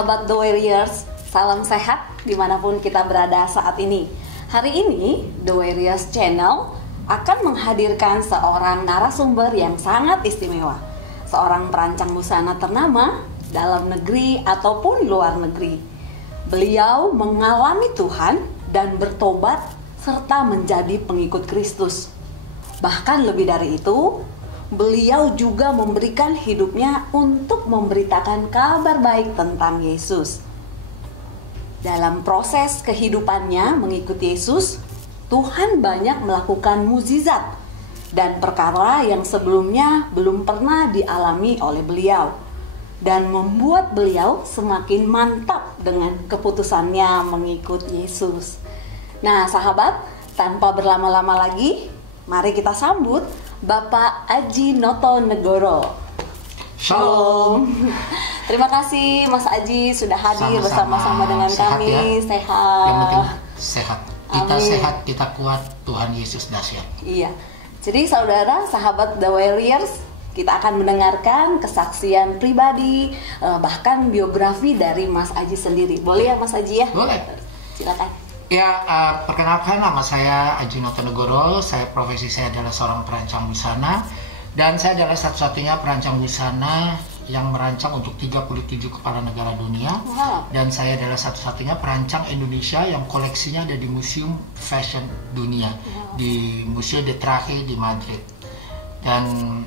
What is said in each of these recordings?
Sahabat The Warriors, salam sehat dimanapun kita berada saat ini. Hari ini The Warriors Channel akan menghadirkan seorang narasumber yang sangat istimewa. Seorang perancang busana ternama dalam negeri ataupun luar negeri. Beliau mengalami Tuhan dan bertobat serta menjadi pengikut Kristus. Bahkan lebih dari itu, beliau juga memberikan hidupnya untuk memberitakan kabar baik tentang Yesus. Dalam proses kehidupannya mengikuti Yesus, Tuhan banyak melakukan mukjizat dan perkara yang sebelumnya belum pernah dialami oleh beliau, dan membuat beliau semakin mantap dengan keputusannya mengikut Yesus. Nah, sahabat, tanpa berlama-lama lagi, mari kita sambut Bapak Aji Notonegoro. Shalom. Terima kasih Mas Aji sudah hadir Sama-sama. bersama-sama dengan Sehat kami. ya? Sehat. Yang penting sehat. Kita Amin. sehat, kita kuat. Tuhan Yesus dahsyat. Iya. Jadi saudara, sahabat The Warriors, kita akan mendengarkan kesaksian pribadi, bahkan biografi dari Mas Aji sendiri. Boleh ya Mas Aji ya? Boleh. Silakan. Ya, perkenalkan, nama saya Aji Notonegoro. Profesi saya adalah seorang perancang busana, dan saya adalah satu-satunya perancang busana yang merancang untuk 37 kepala negara dunia. Wow. Dan saya adalah satu-satunya perancang Indonesia yang koleksinya ada di Museum Fashion Dunia, di Museo de Traje di Madrid. Dan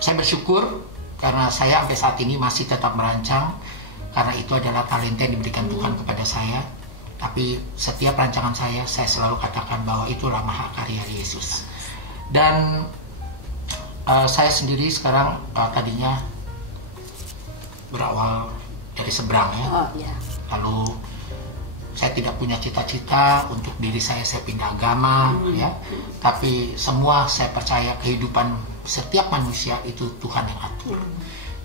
saya bersyukur karena saya sampai saat ini masih tetap merancang, karena itu adalah talenta yang diberikan Tuhan kepada saya. Tapi setiap rancangan saya selalu katakan bahwa itulah maha karya Yesus. Dan saya sendiri sekarang tadinya berawal dari seberang ya. Oh iya. Lalu saya tidak punya cita-cita untuk diri saya pindah agama ya. Tapi semua saya percaya kehidupan setiap manusia itu Tuhan yang atur.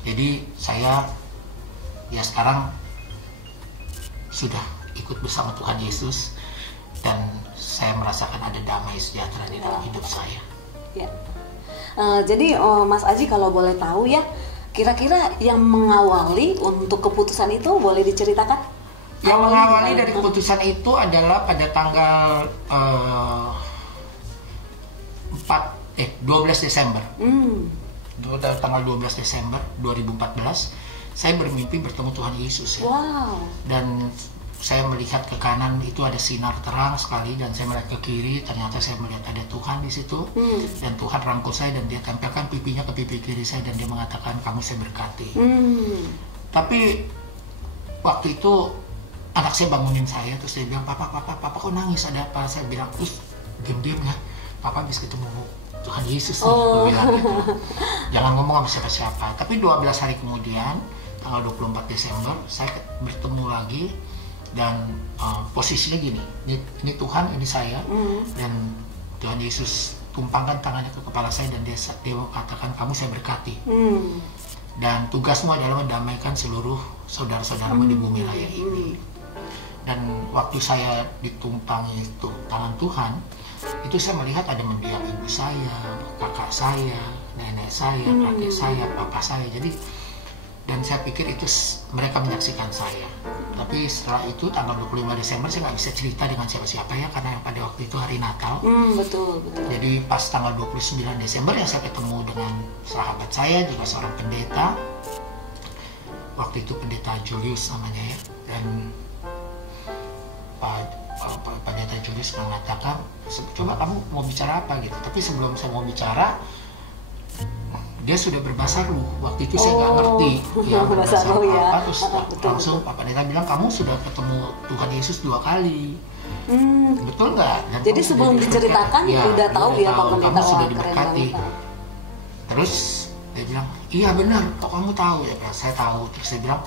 Jadi saya ya sekarang sudah ikut bersama Tuhan Yesus, dan saya merasakan ada damai sejahtera di dalam hidup saya. Ya. Jadi Mas Aji kalau boleh tahu ya, kira-kira yang mengawali untuk keputusan itu boleh diceritakan? Yang mengawali dari keputusan itu adalah pada tanggal 12 Desember. Tanggal 12 Desember 2014, saya bermimpi bertemu Tuhan Yesus ya. Wow. Dan saya melihat ke kanan, itu ada sinar terang sekali, dan saya melihat ke kiri, ternyata saya melihat ada Tuhan di situ. Dan Tuhan rangkul saya dan dia tempelkan pipinya ke pipi kiri saya, dan dia mengatakan, kamu saya berkati. Tapi waktu itu anak saya bangunin saya, terus dia bilang, papa kok nangis, ada apa? Saya bilang, diam-diam ya, papa habis ketemu Tuhan Yesus nih. Gue bilang gitu. Jangan ngomong sama siapa-siapa. Tapi 12 hari kemudian, tanggal 24 Desember, saya bertemu lagi. Dan posisinya gini, ini Tuhan, ini saya, dan Tuhan Yesus tumpangkan tangannya ke kepala saya, dan dia mengatakan, kamu saya berkati. Dan tugasmu adalah mendamaikan seluruh saudara-saudaramu di bumi raya ini. Dan waktu saya ditumpangi itu tangan Tuhan, itu saya melihat ada mendiang ibu saya, kakak saya, nenek saya, kakek saya, papa saya. Jadi, dan saya pikir itu mereka menyaksikan saya. Tapi setelah itu tanggal 25 Desember saya nggak bisa cerita dengan siapa-siapa ya, karena pada waktu itu hari Natal. Betul. Jadi pas tanggal 29 Desember ya saya ketemu dengan sahabat saya, juga seorang pendeta. Waktu itu pendeta Julius namanya ya. Dan pendeta Julius mengatakan, coba kamu mau bicara apa gitu. Tapi sebelum saya mau bicara, dia sudah berbahasa ruh. Waktu itu saya nggak ngerti ya berbahasa ruh apa. Terus langsung Pak Pendeta bilang, kamu sudah ketemu Tuhan Yesus 2 kali. Betul nggak? Jadi sebelum diceritakan ya, udah tahu ya Pak Pendeta, kamu sudah diberkati. Terus dia bilang, iya benar, kok kamu tahu ya? Saya tahu. Terus saya bilang,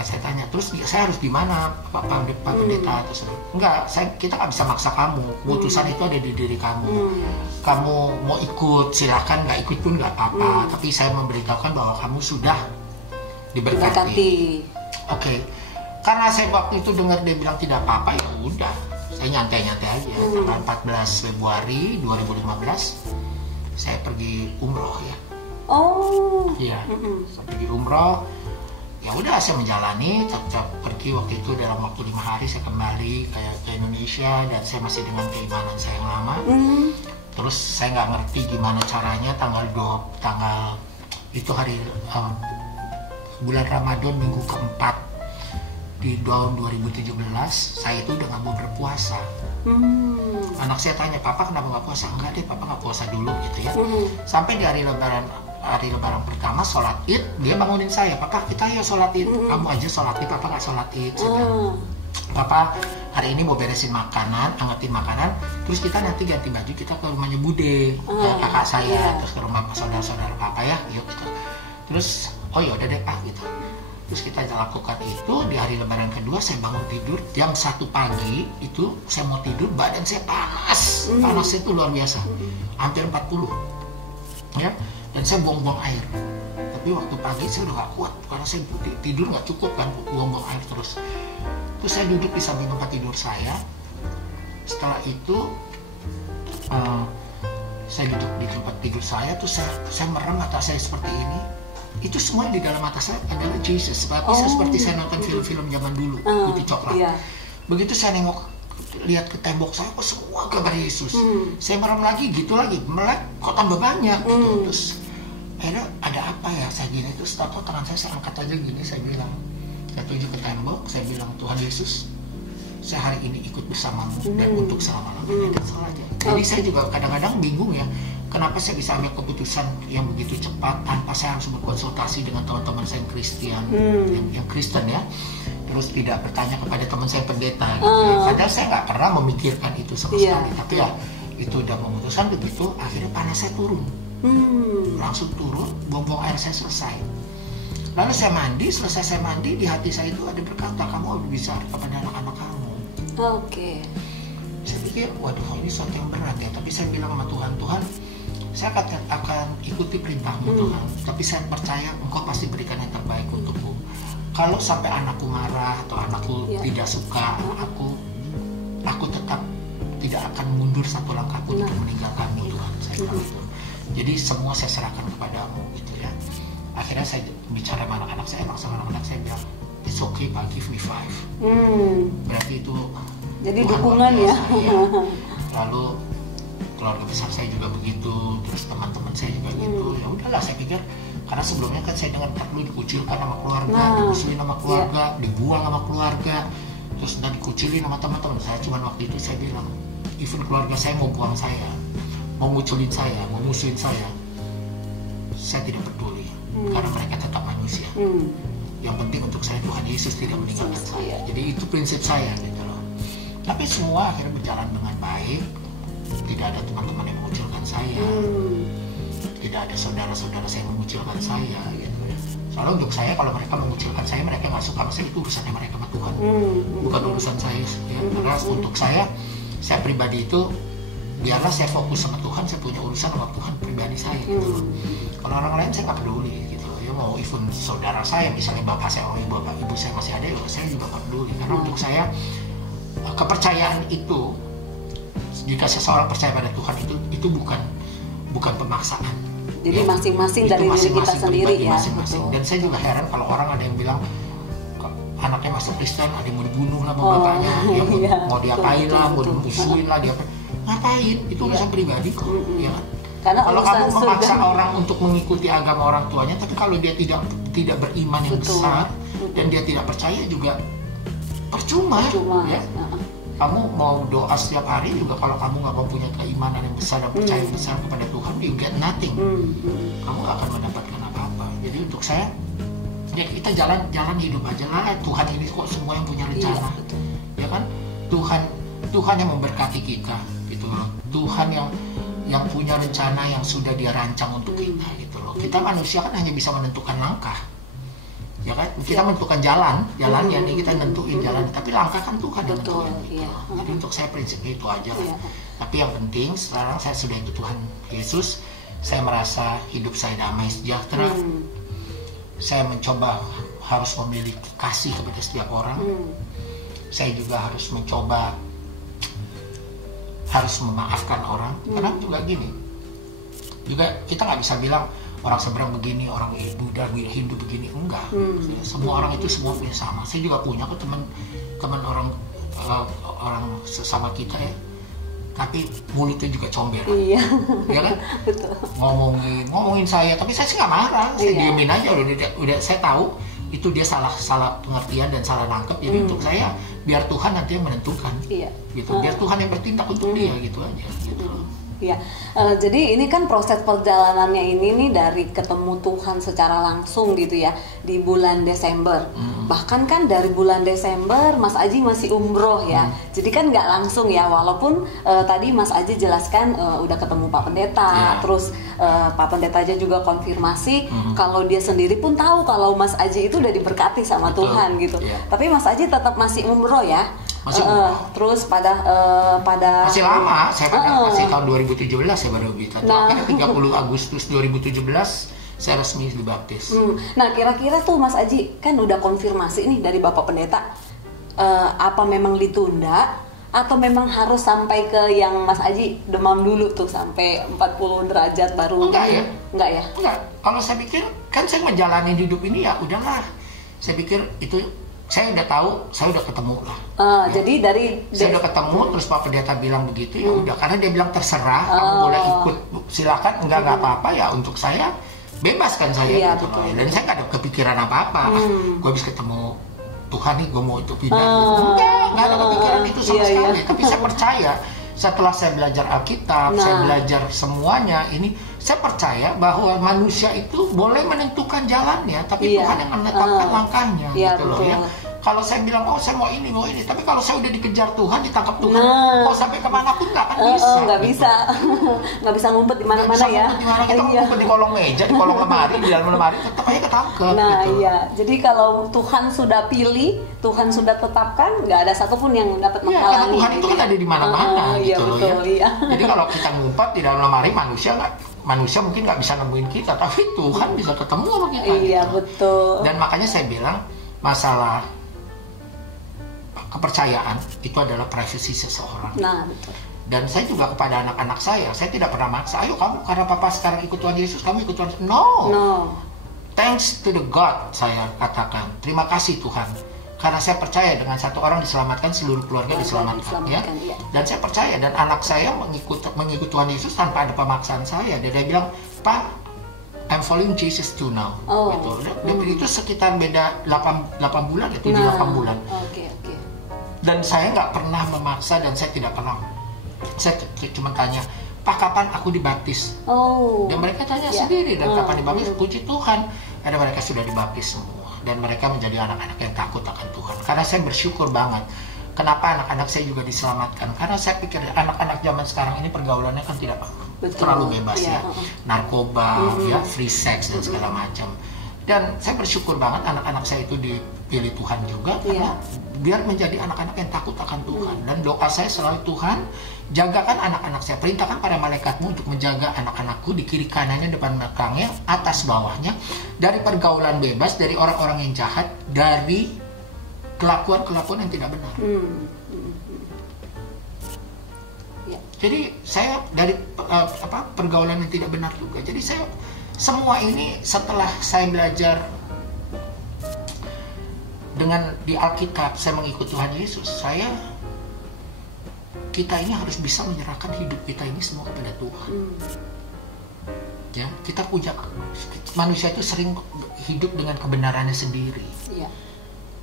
saya tanya, terus saya harus gimana Pak Pendeta? Terus enggak, kita nggak bisa maksa kamu. Keputusan itu ada di diri kamu. Kamu mau ikut silakan, nggak ikut pun nggak apa-apa. Tapi saya memberitahukan bahwa kamu sudah diberkati. Oke. Karena saya waktu itu dengar dia bilang tidak apa-apa, ya udah, saya nyantai-nyantai aja. Tanggal 14 Februari 2015 saya pergi umroh ya. Oh. Iya. Saya pergi umroh. ya udah saya menjalani, tetap pergi. Waktu itu dalam waktu 5 hari saya kembali kayak ke Indonesia, dan saya masih dengan keimanan saya yang lama. Terus saya nggak ngerti gimana caranya tanggal itu hari bulan Ramadan minggu keempat di tahun 2017, saya itu udah nggak mau berpuasa. Anak saya tanya, papa kenapa nggak puasa? Enggak deh, papa nggak puasa dulu gitu ya. Sampai di hari lebaran pertama sholat id, dia bangunin saya, papa kita ya sholat id. Kamu aja sholat id, papa nggak sholat id. Papa hari ini mau beresin makanan, angetin makanan, terus kita nanti ganti baju, kita ke rumahnya Bude, kakak saya, terus ke rumah saudara-saudara papa ya, yuk gitu. Terus oh ya udah deh pak gitu. Terus kita lakukan itu. Di hari lebaran kedua saya bangun tidur jam 1 pagi, itu saya mau tidur, badan saya panas, panasnya itu luar biasa, hampir 40 ya, dan saya buang-buang air. Tapi waktu pagi saya udah gak kuat karena saya tidur gak cukup kan, buang-buang air terus. Terus saya duduk di samping tempat tidur saya. Setelah itu saya duduk di tempat tidur saya, terus saya merem mata saya seperti ini. Itu semua di dalam mata saya adalah Jesus. Seperti saya nonton film-film zaman dulu, putih coklat. Begitu saya nengok, lihat ke tembok saya, kok semua gambar Yesus. Saya merem lagi, gitu lagi, melek kok tambah banyak gitu. Terus akhirnya ada apa ya, saya gini. Terus tahu tangan saya angkat aja gini, saya bilang, saya tuju ke tembok, saya bilang, Tuhan Yesus, saya hari ini ikut bersamamu dan untuk selama-lamanya, dan saja. Jadi saya juga kadang-kadang bingung ya, kenapa saya bisa ambil keputusan yang begitu cepat tanpa saya harus berkonsultasi dengan teman-teman saya yang Kristen, yang Kristen ya. Terus tidak bertanya kepada teman saya pendeta gitu ya. Padahal saya nggak pernah memikirkan itu sama sekali. Tapi ya itu udah memutuskan begitu, akhirnya panas saya turun. Langsung turun, buang-buang air saya selesai. Lalu saya mandi, selesai saya mandi, di hati saya itu ada berkata, kamu harus bisa kepada anak-anak kamu. Saya pikir, waduh ini sesuatu yang berat ya. Tapi saya bilang sama Tuhan, Tuhan, saya akan ikuti perintahmu Tuhan. Tapi saya percaya Engkau pasti berikan yang terbaik untukku. Kalau sampai anakku marah atau anakku tidak suka aku tetap tidak akan mundur satu langkah pun untuk meninggalkanmu Tuhan. Saya bilang itu. Jadi semua saya serahkan kepadamu gitu ya. Akhirnya saya bicara sama anak-anak saya, sama anak-anak saya bilang, it's okay Pak, give me 5. Berarti itu jadi dukungan ya. Lalu keluarga besar saya juga begitu, terus teman-teman saya juga gitu. Ya udahlah, saya pikir, karena sebelumnya kan saya dengar perlu dikucilkan sama keluarga, dimusuhin sama keluarga, dibuang sama keluarga, terus dan dikucilin sama teman-teman saya. Cuman waktu itu saya bilang, even keluarga saya mau buang saya, mau nguculin saya, mau musuhin saya tidak peduli. Karena mereka tetap manusia. Yang penting untuk saya Tuhan Yesus tidak meninggalkan saya. Jadi itu prinsip saya gitu loh. Tapi semua akhirnya berjalan dengan baik. Tidak ada teman-teman yang mengucilkan saya. Tidak ada saudara-saudara saya yang mengucilkan saya gitu ya. Soalnya untuk saya, kalau mereka mengucilkan saya, mereka nggak suka sama saya, itu urusannya mereka sama Tuhan. Bukan urusan saya ya. Karena untuk saya pribadi itu, biarlah saya fokus sama Tuhan, saya punya urusan sama Tuhan pribadi saya gitu loh. Kalau orang lain saya nggak peduli gitu loh. Ya mau even saudara saya, misalnya bapak saya, ibu saya masih ada, ya saya juga nggak peduli. Karena untuk saya kepercayaan itu, jika seseorang percaya pada Tuhan itu bukan pemaksaan. Jadi masing-masing dari diri kita sendiri ya. Masing-masing. Dan saya juga heran kalau orang ada yang bilang anaknya masuk Kristen, ada yang mau dibunuh lah sama bapaknya, mau diapain lah, mau dimusuhin lah, ngapain? Itu urusan pribadi kok, ya kan? Karena kalau kamu memaksa orang untuk mengikuti agama orang tuanya, tapi kalau dia tidak beriman yang besar dan dia tidak percaya juga percuma ya. Kamu mau doa setiap hari juga kalau kamu nggak mau punya keimanan yang besar dan percaya yang besar kepada Tuhan, you get nothing. Kamu nggak akan mendapatkan apa-apa. Jadi untuk saya, ya kita jalan hidup aja lah. Tuhan ini kok semua yang punya rencana, ya kan? Tuhan yang memberkati kita, gitu loh. Tuhan yang punya rencana yang sudah Dia rancang untuk kita, gitu loh. Kita manusia kan hanya bisa menentukan langkah. Ya kan, kita menentukan jalan yang kita nentuin jalan, tapi langkah kan Tuhan yang nentuin gitu. Jadi untuk saya prinsipnya itu aja lah. Tapi yang penting sekarang saya sudah ikut Tuhan Yesus, saya merasa hidup saya damai sejahtera. Saya mencoba harus memiliki kasih kepada setiap orang. Saya juga harus mencoba harus memaafkan orang. Karena juga gini, juga kita nggak bisa bilang orang seberang begini, orang Buddha, Hindu begini, enggak. Semua orang itu semua punya sama. Saya juga punya kok teman orang sesama kita ya, tapi mulutnya juga comberan. Iya. Ya kan? Betul. ngomongin saya, tapi saya sih nggak marah, saya diemin aja. Udah saya tahu itu dia salah pengertian dan salah nangkep. Jadi untuk saya biar Tuhan nanti yang menentukan. Iya. Gitu. Biar Tuhan yang bertindak untuk dia, gitu aja. Gitu. Ya, jadi ini kan proses perjalanannya ini nih dari ketemu Tuhan secara langsung gitu ya di bulan Desember. Bahkan kan dari bulan Desember Mas Aji masih umroh ya. Jadi kan nggak langsung ya, walaupun tadi Mas Aji jelaskan udah ketemu Pak Pendeta, terus Pak Pendeta aja juga konfirmasi kalau dia sendiri pun tahu kalau Mas Aji itu udah diberkati sama Tuhan gitu. Tapi Mas Aji tetap masih umroh ya. Terus pada masih lama, saya masih tahun 2017 saya baru bisa. Akhirnya 30 Agustus 2017 saya resmi dibaptis. Nah kira-kira tuh Mas Aji kan udah konfirmasi nih dari Bapak Pendeta, apa memang ditunda atau memang harus sampai ke yang Mas Aji demam dulu tuh sampai 40 derajat baru? Enggak ya? Enggak. Kalau saya pikir kan saya menjalani hidup ini ya udahlah. Saya pikir itu saya udah tahu, saya udah ketemu lah. Jadi saya udah ketemu, terus Pak Pendeta bilang begitu, ya udah, karena dia bilang terserah, kamu boleh ikut, silakan, enggak apa-apa ya, untuk saya bebas kan saya gitu loh. Dan saya nggak ada kepikiran apa-apa. Gue habis ketemu Tuhan nih, gue mau itu pindah. Nggak ada kepikiran itu sama sekali. Tapi saya percaya setelah saya belajar Alkitab, saya belajar semuanya ini, saya percaya bahwa manusia itu boleh menentukan jalannya, tapi Tuhan yang menetapkan langkahnya, gitu loh ya. Kalau saya bilang, oh saya mau ini, tapi kalau saya udah dikejar Tuhan, ditangkap Tuhan, mau sampai kemana pun nggak akan bisa. Nggak bisa, nggak bisa ngumpet di mana-mana ya. Kita ngumpet di kolong meja, di kolong lemari, di dalam lemari, tetap aja ketangkep. Gitu. Jadi kalau Tuhan sudah pilih, Tuhan sudah tetapkan, nggak ada satupun yang dapat menghalangi. Karena Tuhan itu kan ada di mana-mana, gitu loh ya. Jadi kalau kita ngumpet di dalam lemari, manusia mungkin nggak bisa nemuin kita, tapi Tuhan bisa ketemu sama kita. Iya, gitu. Betul. Dan makanya saya bilang masalah kepercayaan itu adalah privasi seseorang. Betul. Dan saya juga kepada anak-anak saya tidak pernah maksa, ayo kamu karena papa sekarang ikut Tuhan Yesus, kamu ikut Tuhan Yesus. No. Thanks to the God, saya katakan. Terima kasih Tuhan. Karena saya percaya dengan satu orang diselamatkan, seluruh keluarga diselamatkan ya. Dan saya percaya, dan anak saya mengikut Tuhan Yesus tanpa ada pemaksaan saya. Dan dia bilang, Pak, I'm following Jesus too now. Gitu. Dan itu sekitar beda 8 bulan, 7-8 bulan. Dan saya nggak pernah memaksa, dan saya tidak pernah. Saya cuma tanya, Pak, kapan aku dibaptis? Dan mereka tanya sendiri, dan kapan dibaptis? Puji Tuhan, ada mereka sudah dibaptis semua. Dan mereka menjadi anak-anak yang takut akan Tuhan. Karena saya bersyukur banget. Kenapa anak-anak saya juga diselamatkan? Karena saya pikir anak-anak zaman sekarang ini pergaulannya kan tidak terlalu bebas ya. Narkoba, ya, free sex dan segala macam. Dan saya bersyukur banget anak-anak saya itu dipilih Tuhan juga, karena biar menjadi anak-anak yang takut akan Tuhan. Dan doa saya selalu, Tuhan, jagakan anak-anak saya, perintahkan para malaikatmu untuk menjaga anak-anakku di kiri kanannya, depan belakangnya, atas bawahnya, dari pergaulan bebas, dari orang-orang yang jahat, dari kelakuan-kelakuan yang tidak benar. Jadi saya dari pergaulan yang tidak benar juga. Jadi saya semua ini setelah saya belajar dengan di Alkitab, saya mengikut Tuhan Yesus, kita ini harus bisa menyerahkan hidup kita ini semua kepada Tuhan. Ya, kita punya, manusia itu sering hidup dengan kebenarannya sendiri.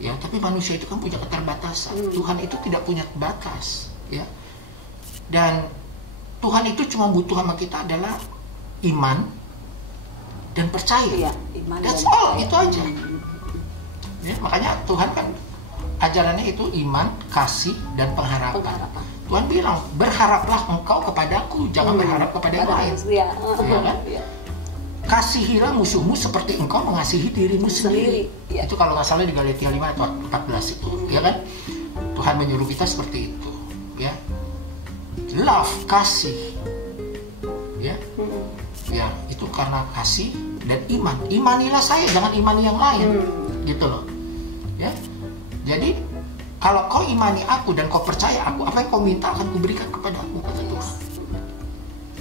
Ya, tapi manusia itu kan punya keterbatasan. Tuhan itu tidak punya batas, ya. Dan Tuhan itu cuma butuh sama kita adalah iman dan percaya. That's all, itu aja. Ya, makanya Tuhan kan ajarannya itu iman, kasih, dan pengharapan. Tuhan bilang, berharaplah engkau kepadaku, jangan berharap kepada yang lain. Ya, kan? Kasihilah musuhmu seperti engkau mengasihi dirimu sendiri. Itu kalau nggak salah di Galatia 5 atau 14 itu, ya kan? Tuhan menyuruh kita seperti itu, ya. Love, kasih, ya, ya, itu karena kasih dan iman. Imanilah saya, jangan imani yang lain, gitu loh, ya. Jadi kalau kau imani aku dan kau percaya aku, apa yang kau minta akan kuberikan kepadamu, kata Tuhan.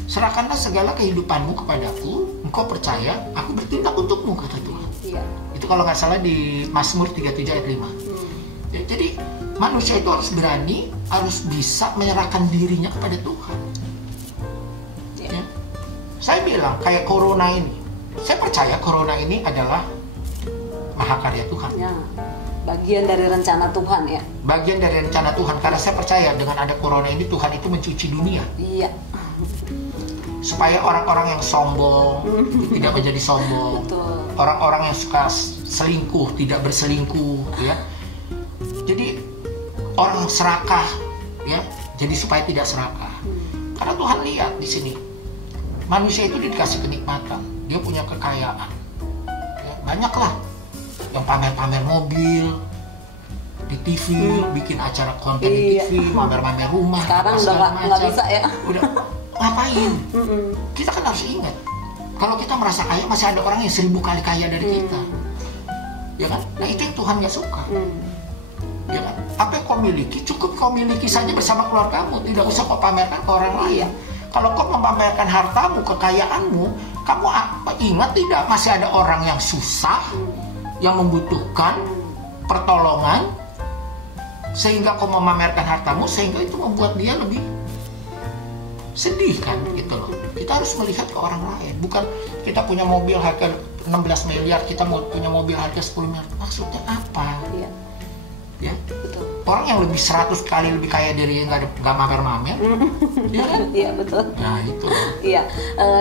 Serahkanlah segala kehidupanmu kepadaku, engkau percaya, aku bertindak untukmu, kata Tuhan. Iya. Itu kalau nggak salah di Mazmur 33 ayat 5. Ya, jadi manusia itu harus berani, harus bisa menyerahkan dirinya kepada Tuhan. Ya. Saya bilang kayak corona ini, saya percaya corona ini adalah mahakarya Tuhan. Ya. Bagian dari rencana Tuhan ya. Bagian dari rencana Tuhan, karena saya percaya dengan ada corona ini Tuhan itu mencuci dunia. Iya. Supaya orang-orang yang sombong tidak menjadi sombong. Betul. Orang-orang yang suka selingkuh tidak berselingkuh, ya. Jadi orang serakah, ya, jadi supaya tidak serakah. Karena Tuhan lihat di sini, manusia itu dikasih kenikmatan, dia punya kekayaan, ya, banyaklah yang pamer-pamer mobil di TV, bikin acara konten di TV, pamer-pamer rumah. Sekarang udah nggak bisa ya. Udah ngapain? Kita kan harus ingat, kalau kita merasa kaya, masih ada orang yang 1000 kali kaya dari kita, ya kan? Nah itu yang Tuhan nggak suka. Ya kan? Apa yang kau miliki, cukup kau miliki saja bersama keluargamu, tidak usah kau pamerkan ke orang lain. Kalau kau memamerkan hartamu, kekayaanmu, kamu ingat tidak, masih ada orang yang susah, yang membutuhkan pertolongan, sehingga kau memamerkan hartamu, sehingga itu membuat dia lebih sedih kan, gitu loh. Kita harus melihat ke orang lain, bukan kita punya mobil harga 16 miliar, kita mau punya mobil harga 10 miliar, maksudnya apa? Ya, betul. Orang yang lebih 100 kali lebih kaya dari yang nggak mamer-mamer, ya kan? Iya betul. Nah itu. Iya.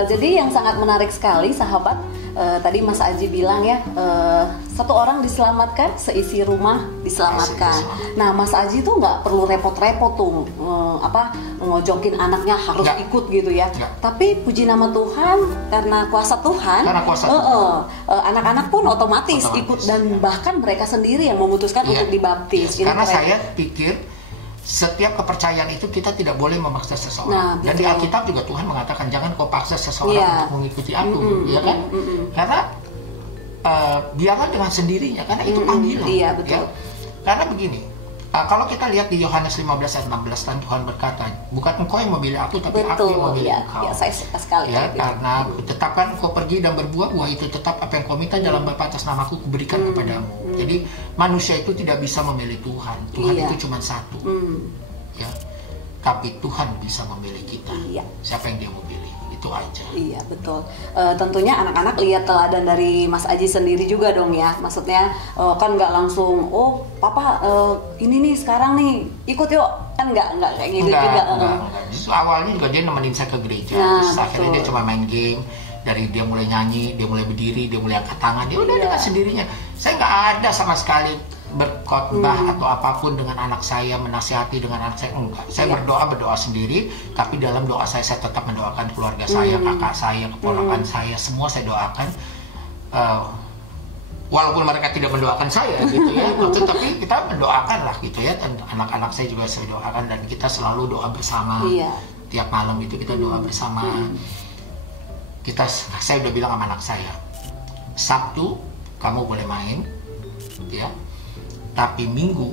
Jadi yang sangat menarik sekali, sahabat. Tadi Mas Aji bilang ya, satu orang diselamatkan, seisi rumah diselamatkan. Nah Mas Aji tuh nggak perlu repot-repot tuh, ngojokin anaknya harus ikut gitu ya. Tapi puji nama Tuhan, karena kuasa Tuhan, anak-anak pun otomatis ikut, dan bahkan mereka sendiri yang memutuskan untuk dibaptis. Karena saya pikir setiap kepercayaan itu kita tidak boleh memaksa seseorang. Dan di Alkitab juga Tuhan mengatakan jangan kau paksa seseorang untuk mengikuti aku, ya kan? Karena biarlah dengan sendirinya, karena itu panggilan. Iya, betul. Ya? Karena begini, kalau kita lihat di Yohanes 15 ayat 16, kan Tuhan berkata, bukan engkau yang memilih aku, tapi aku yang memilih engkau. Saya suka sekali. Ya, karena tetapkan engkau pergi dan berbuah buah itu tetap apa yang kau minta dalam Bapa atas namaku kuberikan kepadamu. Jadi manusia itu tidak bisa memilih Tuhan. Tuhan itu cuma satu. Ya. Tapi Tuhan bisa memilih kita. Siapa yang dia mau pilih? Itu aja. Iya, betul. Tentunya anak-anak lihat teladan dari Mas Aji sendiri juga dong ya. Maksudnya kan nggak langsung, oh papa ini nih sekarang nih ikut yuk, kan nggak kayak gitu juga. Enggak. Justru awalnya juga dia nemenin saya ke gereja. Terus akhirnya dia cuma main game. Dari dia mulai nyanyi, dia mulai berdiri, dia mulai angkat tangan, dia udah dengan sendirinya. Saya nggak ada sama sekali berkhotbah atau apapun dengan anak saya, menasihati dengan anak saya, enggak. Saya berdoa sendiri, tapi dalam doa saya tetap mendoakan keluarga saya, kakak saya, keponakan saya, semua saya doakan. Walaupun mereka tidak mendoakan saya gitu ya, tapi kita mendoakan lah gitu ya. Dan anak-anak saya juga saya doakan, dan kita selalu doa bersama. Tiap malam itu kita doa bersama. Saya udah bilang sama anak saya, Sabtu kamu boleh main, ya, tapi Minggu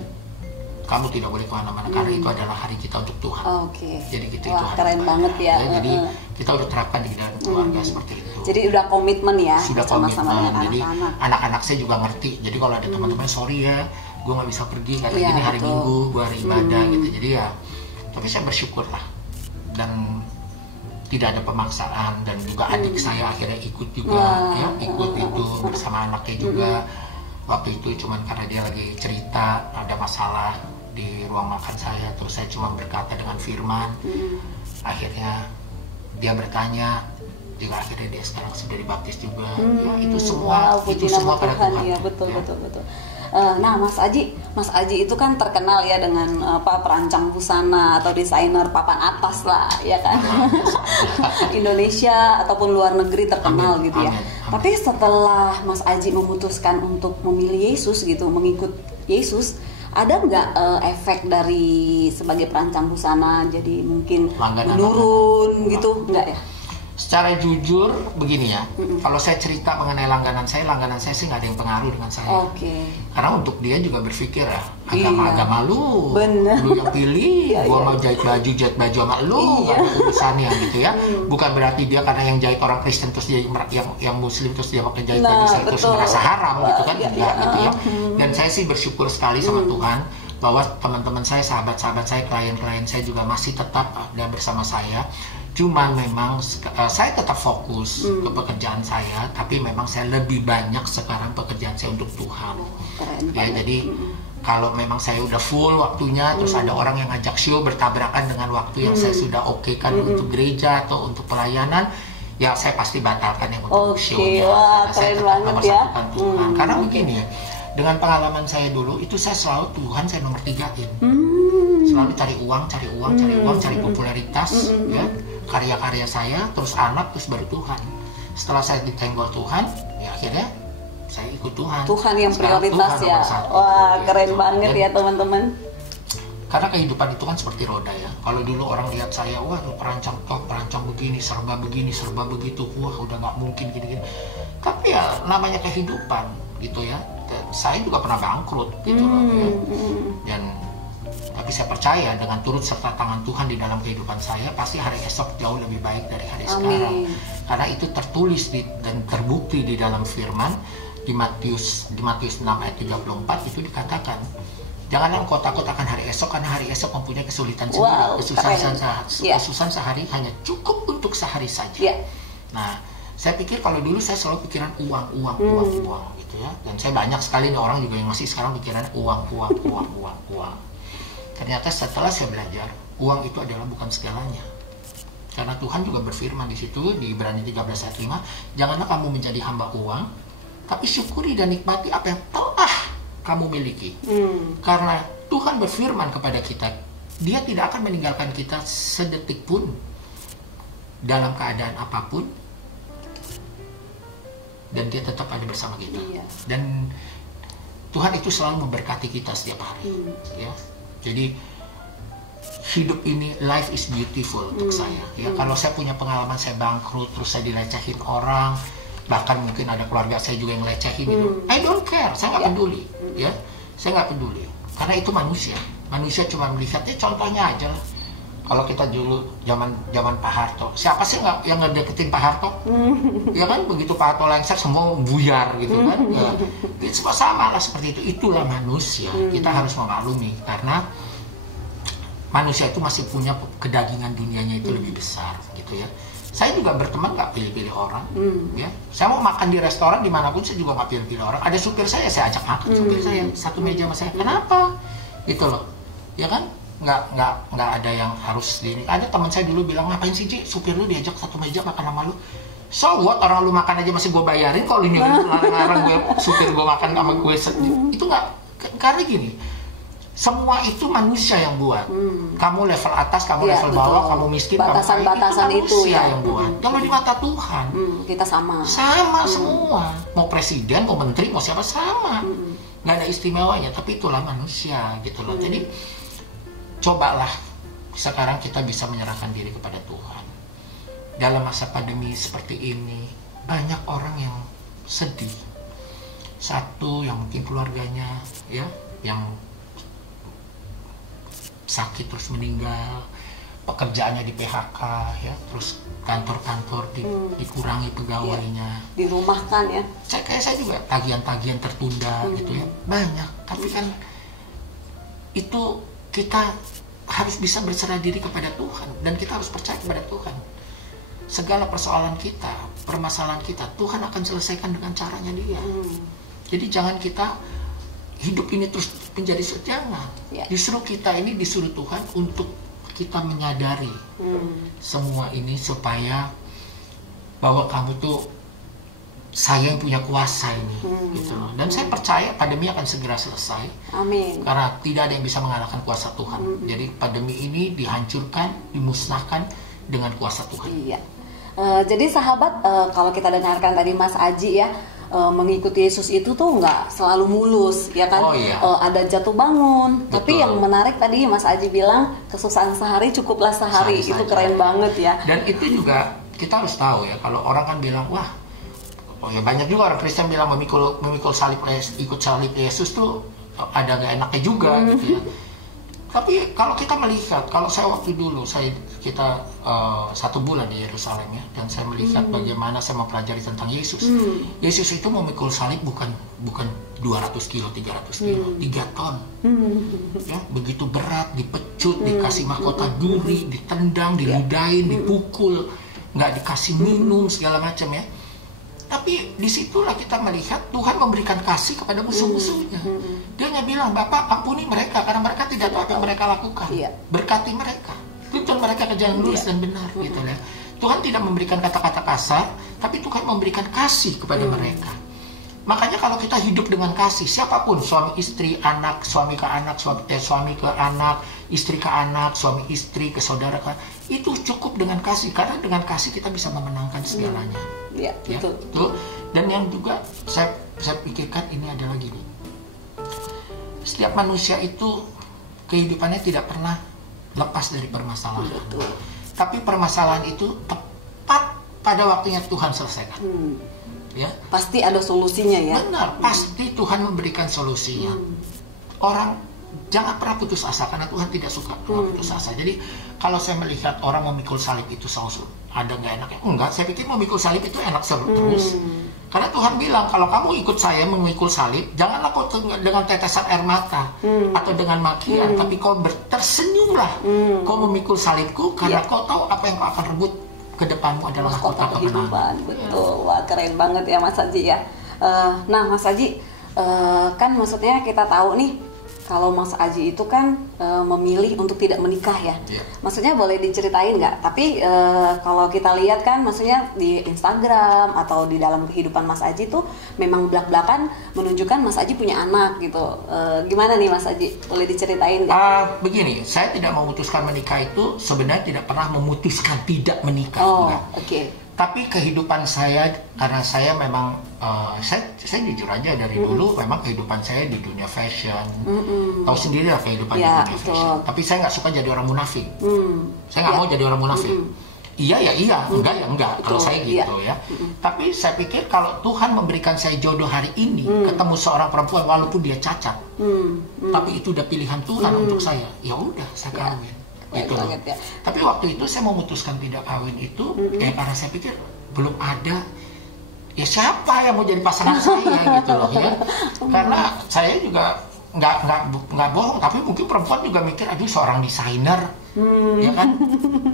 kamu tidak boleh kemana-mana, karena itu adalah hari kita untuk Tuhan. Jadi gitu. Wah, keren banget ya. Jadi kita udah terapkan di dalam keluarga seperti itu. Jadi udah komitmen ya. Sudah komitmen. Jadi anak-anak saya juga ngerti. Jadi kalau ada teman-teman, sorry ya, gue nggak bisa pergi kayak gini hari Minggu, gue hari ibadah gitu. Jadi ya, tapi saya bersyukur lah, dan tidak ada pemaksaan, dan juga adik saya akhirnya ikut juga, ikut itu bersama anaknya juga. Waktu itu cuman karena dia lagi cerita ada masalah di ruang makan saya, terus saya cuma berkata dengan firman. Akhirnya dia bertanya, juga akhirnya dia sekarang sudah dibaptis juga. Itu semua pada Tuhan. Ya, betul. Nah, Mas Aji itu kan terkenal ya dengan perancang busana atau desainer papan atas lah, ya kan? Indonesia ataupun luar negeri terkenal gitu ya. Tapi setelah Mas Aji memutuskan untuk memilih Yesus gitu, mengikut Yesus, ada nggak efek dari sebagai perancang busana jadi mungkin menurun gitu, nggak ya? Secara jujur begini ya, kalau saya cerita mengenai langganan saya sih nggak ada yang pengaruh dengan saya. Karena untuk dia juga berpikir ya, agama lu, lu yang pilih, gua mau jahit baju sama lu, ada urusannya gitu ya. Bukan berarti dia karena yang jahit orang Kristen terus dia yang Muslim terus dia pakai jahit baju saya terus merasa haram gitu kan, enggak gitu ya. Dan saya sih bersyukur sekali sama Tuhan bahwa teman-teman saya, sahabat-sahabat saya, klien-klien saya juga masih tetap ada bersama saya. Cuman memang saya tetap fokus ke pekerjaan saya, tapi memang saya lebih banyak sekarang pekerjaan saya untuk Tuhan. Ya, jadi kalau memang saya udah full waktunya, terus ada orang yang ngajak show bertabrakan dengan waktu yang saya sudah kan untuk gereja atau untuk pelayanan, ya saya pasti batalkan yang untuk show-nya. Saya tetap mempersatukan Tuhan. Karena begini ya, dengan pengalaman saya dulu itu saya selalu Tuhan saya nomor 3-in. Selalu cari uang, cari popularitas, ya, karya-karya saya, terus anak, terus baru Tuhan. Setelah saya ditenggol Tuhan, ya akhirnya saya ikut Tuhan. Tuhan yang prioritas ya. Wah, keren banget ya teman-teman. Karena kehidupan itu kan seperti roda ya. Kalau dulu orang lihat saya, wah perancang begini, serba begitu, wah udah nggak mungkin gini-gini. Tapi ya namanya kehidupan gitu ya. Saya juga pernah bangkrut gitu loh ya. Dan tapi saya percaya dengan turut serta tangan Tuhan di dalam kehidupan saya, pasti hari esok jauh lebih baik dari hari sekarang. Karena itu tertulis dan terbukti di dalam firman di Matius 6 ayat 34 itu dikatakan, janganlah engkau takut akan hari esok, karena hari esok mempunyai kesulitan sendiri. Kesusahan sehari hanya cukup untuk sehari saja. Nah, saya pikir kalau dulu saya selalu pikiran uang gitu ya. Dan saya banyak sekali nih orang juga yang masih sekarang pikiran uang. Ternyata setelah saya belajar, uang itu adalah bukan segalanya. Karena Tuhan juga berfirman di situ di Ibrani 13 ayat 5, janganlah kamu menjadi hamba uang, tapi syukuri dan nikmati apa yang telah kamu miliki. Karena Tuhan berfirman kepada kita, Dia tidak akan meninggalkan kita sedetik pun dalam keadaan apapun, dan Dia tetap ada bersama kita. Dan Tuhan itu selalu memberkati kita setiap hari. Ya. Jadi hidup ini, life is beautiful untuk saya. Ya, kalau saya punya pengalaman saya bangkrut, terus saya dilecehin orang, bahkan mungkin ada keluarga saya juga yang lecehin gitu. I don't care, saya nggak peduli. Ya, saya nggak peduli. Karena itu manusia. Manusia cuma melihatnya, contohnya aja lah. Kalau kita dulu zaman Pak Harto, siapa sih yang ngedeketin Pak Harto? Ya kan, begitu Pak Harto lengser semua buyar gitu kan. Ya, itu semua sama lah seperti itu. Itulah manusia. Kita harus memaklumi karena manusia itu masih punya kedagingan dunianya itu lebih besar gitu ya. Saya juga berteman nggak pilih-pilih orang. Ya, saya mau makan di restoran dimanapun saya juga nggak pilih-pilih orang. Ada supir saya ajak makan supir saya satu meja sama saya. Kenapa? Gitu loh. Ya kan? Nggak ada yang harus ini. Ada teman saya dulu bilang, ngapain sih Ci, supir lu diajak satu meja makan sama lu? So what, orang lu makan aja masih gue bayarin, kalau ini larang gue supir gue makan sama gue itu nggak. Karena gini, semua itu manusia yang buat. Kamu level atas, kamu level bawah, kamu miskin, batasan-batasan itu ya yang buat. Kalau di mata Tuhan kita sama semua. Mau presiden, mau menteri, mau siapa sama. Nggak ada istimewanya, tapi itulah manusia gitu loh. Jadi cobalah sekarang kita bisa menyerahkan diri kepada Tuhan. Dalam masa pandemi seperti ini, banyak orang yang sedih. Satu, yang mungkin keluarganya ya, yang sakit terus meninggal, pekerjaannya di PHK ya, terus kantor-kantor dikurangi pegawainya, dirumahkan ya. Saya juga tagihan-tagihan tertunda gitu ya, banyak. Tapi kan itu kita harus bisa berserah diri kepada Tuhan, dan kita harus percaya kepada Tuhan. Segala persoalan kita, permasalahan kita, Tuhan akan selesaikan dengan caranya Dia. Jadi jangan kita hidup ini terus menjadi jangan. Justru kita ini disuruh Tuhan untuk kita menyadari semua ini, supaya bahwa kamu tuh, saya yang punya kuasa ini gitu loh. Dan saya percaya pandemi akan segera selesai. Amin. Karena tidak ada yang bisa mengalahkan kuasa Tuhan. Jadi pandemi ini dihancurkan, dimusnahkan dengan kuasa Tuhan. Iya. Jadi sahabat, kalau kita dengarkan tadi Mas Aji ya, mengikuti Yesus itu tuh nggak selalu mulus ya kan. Ada jatuh bangun. Betul. Tapi yang menarik tadi Mas Aji bilang, kesusahan sehari cukuplah sehari. Itu keren banget ya. Dan itu juga kita harus tahu ya, kalau orang kan bilang, wah, oh ya banyak juga orang Kristen bilang memikul salib, ikut salib Yesus tuh ada nggak enaknya juga gitu ya. Tapi kalau kita melihat, kalau saya waktu dulu kita 1 bulan di Yerusalem ya, dan saya melihat bagaimana saya mempelajari tentang Yesus. Yesus itu memikul salib bukan 200 kilo, 300 kilo, 3 ton. Ya, begitu berat, dipecut, dikasih mahkota duri, ditendang, diludahin, dipukul, nggak dikasih minum segala macam ya. Tapi disitulah kita melihat Tuhan memberikan kasih kepada musuh-musuhnya. Dia hanya bilang, Bapak ampuni mereka karena mereka tidak tahu apa yang mereka lakukan. Berkati mereka, tuntun mereka ke jalan lurus dan benar. Gitu ya. Tuhan tidak memberikan kata-kata kasar, tapi Tuhan memberikan kasih kepada mereka. Makanya kalau kita hidup dengan kasih, siapapun, suami istri, anak, suami ke anak, suami ke anak, istri ke anak, suami istri ke saudara ke, itu cukup dengan kasih, karena dengan kasih kita bisa memenangkan segalanya. Ya, betul. Tuh. Dan yang juga saya pikirkan ini adalah gini. Setiap manusia itu kehidupannya tidak pernah lepas dari permasalahan. Betul. Tapi permasalahan itu tepat pada waktunya Tuhan selesaikan. Ya. Pasti ada solusinya ya. Benar, pasti Tuhan memberikan solusinya. Orang jangan pernah putus asa, karena Tuhan tidak suka putus asa. Jadi kalau saya melihat orang memikul salib itu selalu ada nggak enaknya? Enggak, saya pikir memikul salib itu enak terus. Karena Tuhan bilang, kalau kamu ikut saya memikul salib, janganlah kau dengan tetesan air mata atau dengan makian, tapi kau tersenyumlah. Kau memikul salibku karena kau tahu apa yang kau akan rebut ke depanmu adalah mahkota kemenangan. Betul, wah keren banget ya Mas Haji ya. Nah Mas Haji, kan maksudnya kita tahu nih, kalau Mas Haji itu kan memilih untuk tidak menikah ya. Maksudnya boleh diceritain nggak? Tapi kalau kita lihat kan, maksudnya di Instagram atau di dalam kehidupan Mas Haji tuh memang belak-belakan menunjukkan Mas Haji punya anak gitu. Gimana nih Mas Haji? Boleh diceritain nggak? Begini, saya tidak memutuskan menikah itu sebenarnya tidak pernah memutuskan tidak menikah. Oke. Tapi kehidupan saya, karena saya memang saya jujur aja dari dulu memang kehidupan saya di dunia fashion. Tahu sendiri lah kehidupan di dunia fashion. Tapi saya nggak suka jadi orang munafik. Saya nggak mau jadi orang munafik. Iya ya iya, enggak ya enggak. Kalau saya gitu ya. Tapi saya pikir kalau Tuhan memberikan saya jodoh hari ini, ketemu seorang perempuan walaupun dia cacat, tapi itu udah pilihan Tuhan untuk saya, ya udah saya kawin. Gitu loh. Ya. Tapi waktu itu saya memutuskan tidak kawin itu karena saya pikir belum ada ya siapa yang mau jadi pasangan saya gitu loh ya. Karena saya juga nggak bohong, tapi mungkin perempuan juga mikir, aduh seorang desainer ya kan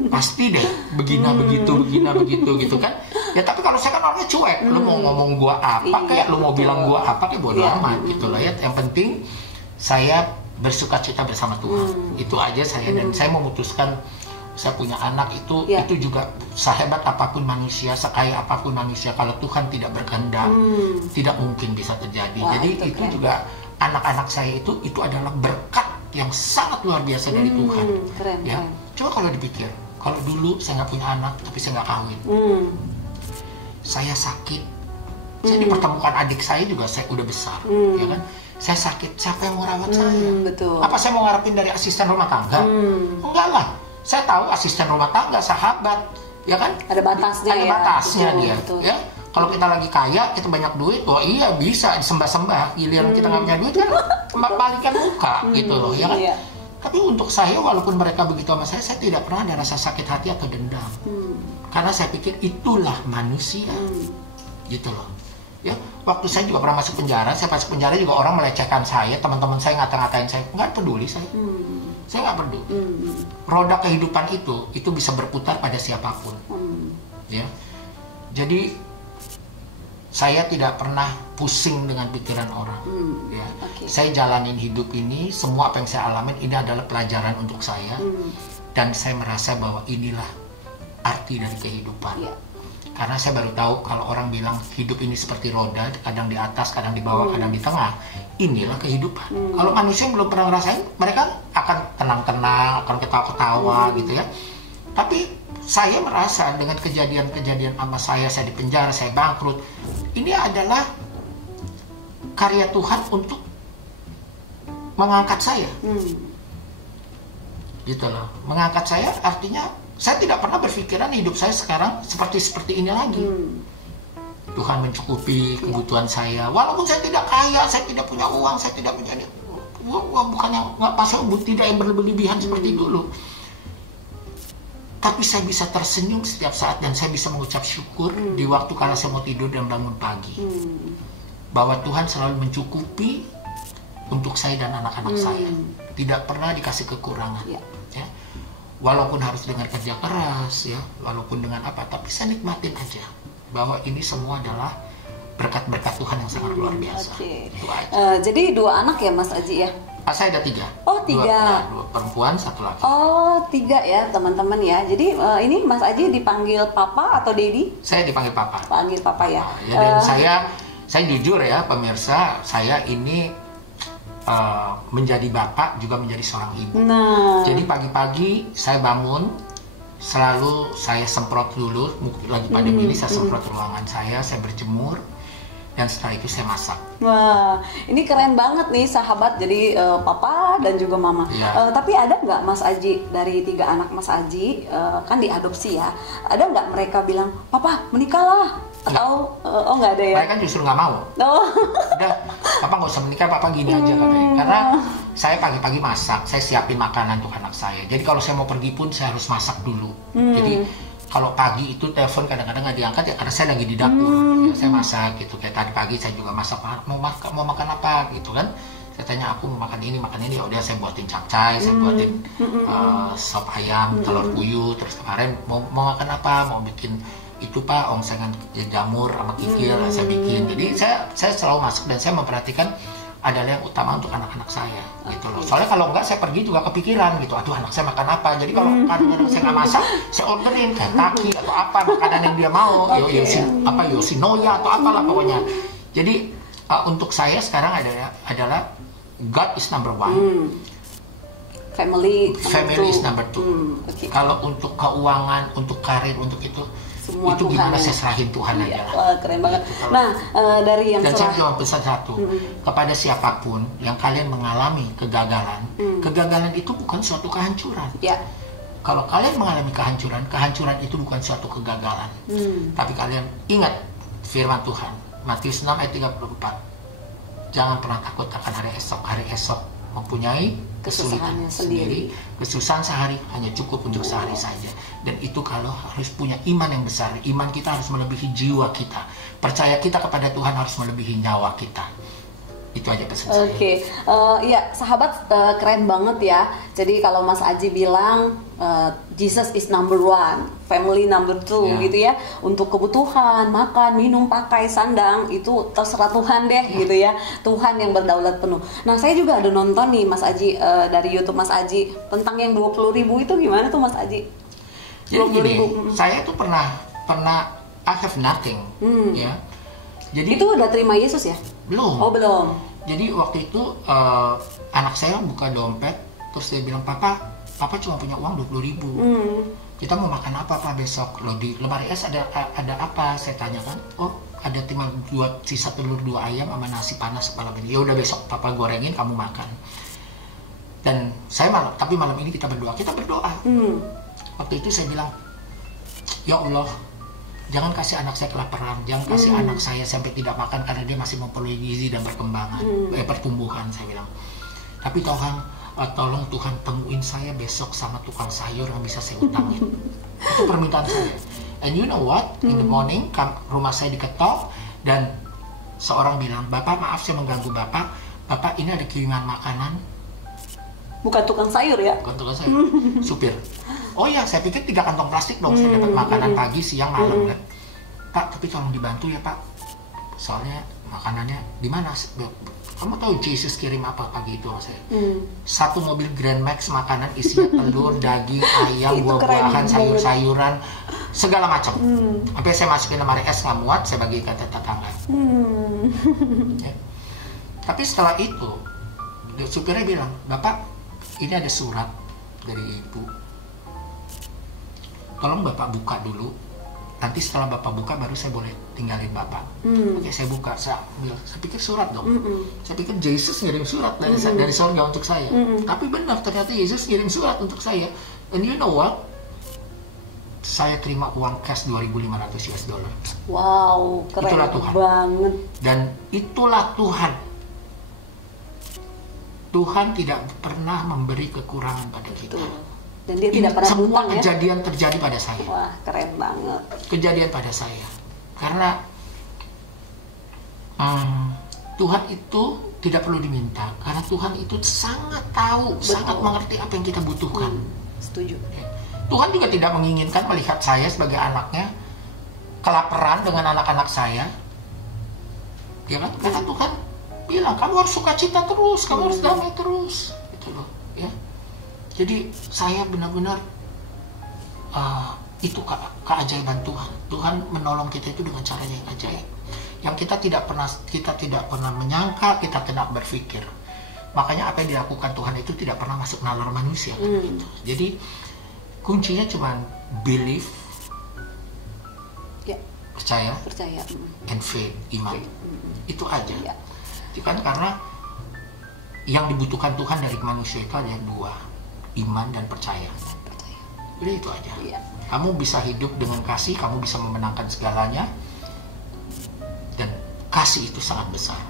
pasti deh begitu gitu kan ya. Tapi kalau saya kan orangnya cuek, lu mau ngomong gua apa kayak lu mau bilang gua apa kayak bodo amat gitu loh ya. Yang penting saya bersukacita bersama Tuhan, itu aja saya. Dan saya memutuskan saya punya anak itu juga sehebat apapun manusia, sekaya apapun manusia, kalau Tuhan tidak berkehendak tidak mungkin bisa terjadi. Jadi itu juga anak-anak saya itu adalah berkat yang sangat luar biasa dari Tuhan. Keren. Coba kalau dipikir, kalau dulu saya nggak punya anak tapi saya nggak kawin, saya sakit, saya dipertemukan adik saya juga, saya udah besar, ya kan? Saya sakit, siapa yang mau rawat saya? Betul. Apa saya mau ngarepin dari asisten rumah tangga? Enggak lah. Saya tahu asisten rumah tangga, sahabat, ya kan? Ada batasnya. Ada batasnya dia. Betul. Ya. Kalau kita lagi kaya, kita banyak duit, oh iya bisa disembah-sembah. Giliran kita nggak punya duit kan, balikan muka gitu loh, ya kan? Tapi untuk saya, walaupun mereka begitu sama saya tidak pernah ada rasa sakit hati atau dendam. Karena saya pikir itulah manusia, gitu loh. Ya, waktu saya juga pernah masuk penjara, saya masuk penjara juga orang melecehkan saya, teman-teman saya ngata-ngatain saya, nggak peduli saya nggak peduli. Roda kehidupan itu bisa berputar pada siapapun, ya. Jadi saya tidak pernah pusing dengan pikiran orang, ya. Saya jalanin hidup ini, semua apa yang saya alamin ini adalah pelajaran untuk saya, dan saya merasa bahwa inilah arti dari kehidupan. Karena saya baru tahu kalau orang bilang hidup ini seperti roda, kadang di atas, kadang di bawah, kadang di tengah. Inilah kehidupan. Kalau manusia yang belum pernah ngerasain, mereka akan tenang-tenang, akan ketawa-ketawa gitu ya. Tapi saya merasa dengan kejadian-kejadian sama saya di penjara, saya bangkrut, ini adalah karya Tuhan untuk mengangkat saya. gitu loh. Mengangkat saya artinya saya tidak pernah berpikiran hidup saya sekarang seperti ini lagi. Tuhan mencukupi kebutuhan saya, walaupun saya tidak kaya, saya tidak punya uang, saya tidak punya bukan yang nggak pas, tidak yang berlebihan seperti dulu. Tapi saya bisa tersenyum setiap saat dan saya bisa mengucap syukur di waktu kala saya mau tidur dan bangun pagi. Bahwa Tuhan selalu mencukupi untuk saya dan anak-anak saya. Tidak pernah dikasih kekurangan. Ya. Walaupun harus dengan kerja keras, ya, walaupun dengan apa, tapi saya nikmatin aja bahwa ini semua adalah berkat-berkat Tuhan yang sangat luar biasa. Itu aja. Jadi 2 anak ya Mas Aji ya? Saya ada 3. Oh 3. 2 perempuan, 1 laki. Oh 3 ya teman-teman ya. Jadi ini Mas Aji dipanggil Papa atau Dedi? Saya dipanggil Papa. Panggil Papa ya. Dan saya jujur ya pemirsa, saya ini menjadi bapak juga menjadi seorang ibu. Jadi pagi-pagi saya bangun, selalu saya semprot dulu, lagi pandemi ini saya semprot ruangan saya berjemur, dan setelah itu saya masak. Wah, ini keren banget nih sahabat. Jadi Papa dan juga Mama. Tapi ada nggak Mas Aji, dari 3 anak Mas Aji kan diadopsi ya? Ada nggak mereka bilang, Papa menikahlah? Atau nggak ada ya? Mereka justru nggak mau. Udah, Papa nggak usah menikah, Papa gini aja katanya. Karena saya pagi-pagi masak, saya siapin makanan untuk anak saya. Jadi kalau saya mau pergi pun saya harus masak dulu. Jadi kalau pagi itu telepon kadang-kadang nggak diangkat ya karena saya lagi di dapur. Ya, saya masak gitu. Kayak tadi pagi saya juga masak, mau makan apa gitu kan. Saya tanya aku mau makan ini, ya udah saya buatin capcay, saya buatin sop ayam, telur puyuh. Terus kemarin mau makan apa, mau bikin itu Pak, ongsengan jamur sama kikil saya bikin. Jadi saya selalu masuk dan saya memperhatikan adalah yang utama untuk anak-anak saya gitu loh. Soalnya kalau enggak saya pergi juga kepikiran gitu, aduh anak saya makan apa. Jadi kalau kadang-kadang saya nggak masak, saya orderin Kentucky atau apa makanan yang dia mau, Yoshinoya atau apalah pokoknya. Jadi untuk saya sekarang adalah God is number 1. Family is number 2. Kalau untuk keuangan, untuk karir, untuk itu semua itu Tuhan, gimana saya serahin Tuhan aja. Wah, keren banget. Nah, dari yang dan saya cuma pesan satu kepada siapapun yang kalian mengalami kegagalan, kegagalan itu bukan suatu kehancuran. Kalau kalian mengalami kehancuran itu bukan suatu kegagalan. Tapi kalian ingat firman Tuhan, Matius 6 ayat 34. Jangan pernah takut akan hari esok mempunyai kesulitan sendiri. Kesusahan sehari hanya cukup untuk sehari saja. Dan itu kalau harus punya iman yang besar. Iman kita harus melebihi jiwa kita. Percaya kita kepada Tuhan harus melebihi nyawa kita. Itu aja pesan saya. Iya sahabat, keren banget ya. Jadi kalau Mas Aji bilang Jesus is number 1, family number 2 gitu ya. Untuk kebutuhan, makan, minum, pakai, sandang itu terserah Tuhan deh gitu ya. Tuhan yang berdaulat penuh. Nah saya juga ada nonton nih Mas Aji dari YouTube Mas Aji tentang yang 20.000 itu gimana tuh Mas Aji? Jadi gini, saya tuh pernah I have nothing ya. Jadi itu udah terima Yesus ya? Belum. Oh belum. Jadi waktu itu anak saya buka dompet, terus dia bilang, Papa cuma punya uang 20.000. Kita mau makan apa Pak besok? Loh di lemari es ada apa? Saya tanya kan. Oh ada tinggal sisa telur 2 ayam sama nasi panas kepala bini. Ya udah besok Papa gorengin kamu makan. Dan saya malam ini kita berdoa. Waktu itu saya bilang, ya Allah, jangan kasih anak saya kelaparan, jangan kasih anak saya sampai tidak makan karena dia masih memperoleh gizi dan pertumbuhan, saya bilang. Tapi tolong Tuhan temuin saya besok sama tukang sayur yang bisa saya utangin. Itu permintaan saya. And you know what? In the morning, rumah saya diketok dan seorang bilang, Bapak maaf saya mengganggu Bapak ini ada kiriman makanan. Bukan tukang sayur ya? Bukan tukang sayur, supir. Oh ya, saya pikir 3 kantong plastik dong, saya dapat makanan pagi, siang, malam kan. Pak, tapi tolong dibantu ya Pak. Soalnya makanannya di mana? Kamu tahu Jesus kirim apa pagi itu saya? 1 mobil Grand Max makanan isinya telur, daging, ayam, buah-buahan, sayur-sayuran, segala macam. Sampai saya masukin lemari es nggak muat, saya bagikan ke tetangga. Ya. Tapi setelah itu, supirnya bilang, Bapak, ini ada surat dari Ibu. Tolong Bapak buka dulu. nanti setelah Bapak buka baru saya boleh tinggalin Bapak. Oke, saya buka, saya pikir surat dong. Saya pikir Yesus ngirim surat dari surga untuk saya. Tapi benar, ternyata Yesus ngirim surat untuk saya. And you know what? Saya terima uang cash $2.500. Wow, keren itulah Tuhan banget. Dan itulah Tuhan. Tuhan tidak pernah memberi kekurangan pada kita. Betul. Dan dia tidak pernah semua hutang, kejadian terjadi pada saya. Wah, keren banget. Kejadian pada saya. Karena Tuhan itu tidak perlu diminta. Karena Tuhan itu sangat tahu, sangat mengerti apa yang kita butuhkan. Setuju. Tuhan juga tidak menginginkan melihat saya sebagai anaknya kelaparan dengan anak-anak saya. Ya kan? Karena Tuhan bilang, kamu harus sukacita terus, kamu harus damai terus. Gitu loh. Ya. Jadi saya benar-benar itu keajaiban Tuhan. Tuhan menolong kita itu dengan caranya yang ajaib. Yang kita tidak pernah menyangka, kita tidak berpikir. Makanya apa yang dilakukan Tuhan itu tidak pernah masuk nalar manusia. Kan, gitu. Jadi kuncinya cuma believe, percaya, and faith, iman. Itu aja. Itu kan karena yang dibutuhkan Tuhan dari manusia itu ada dua, iman dan percaya. Jadi itu aja. Kamu bisa hidup dengan kasih, kamu bisa memenangkan segalanya, dan kasih itu sangat besar.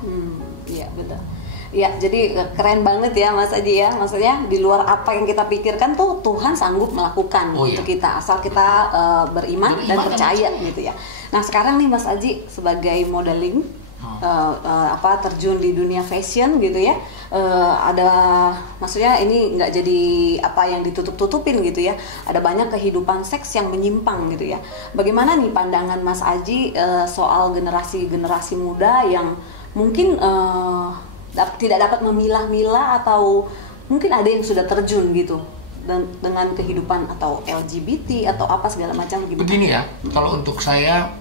Iya, betul. Ya, jadi keren banget ya Mas Aji ya. Maksudnya di luar apa yang kita pikirkan tuh Tuhan sanggup melakukan untuk kita, asal kita beriman dan percaya gitu ya. Nah sekarang nih Mas Aji sebagai modeling, terjun di dunia fashion gitu ya, ada, maksudnya ini nggak jadi apa yang ditutup-tutupin gitu ya. Ada banyak kehidupan seks yang menyimpang gitu ya. Bagaimana nih pandangan Mas Aji soal generasi muda yang mungkin tidak dapat memilah-milah, atau mungkin ada yang sudah terjun gitu dengan kehidupan atau LGBT atau apa segala macam gitu. Begini ya, kalau untuk saya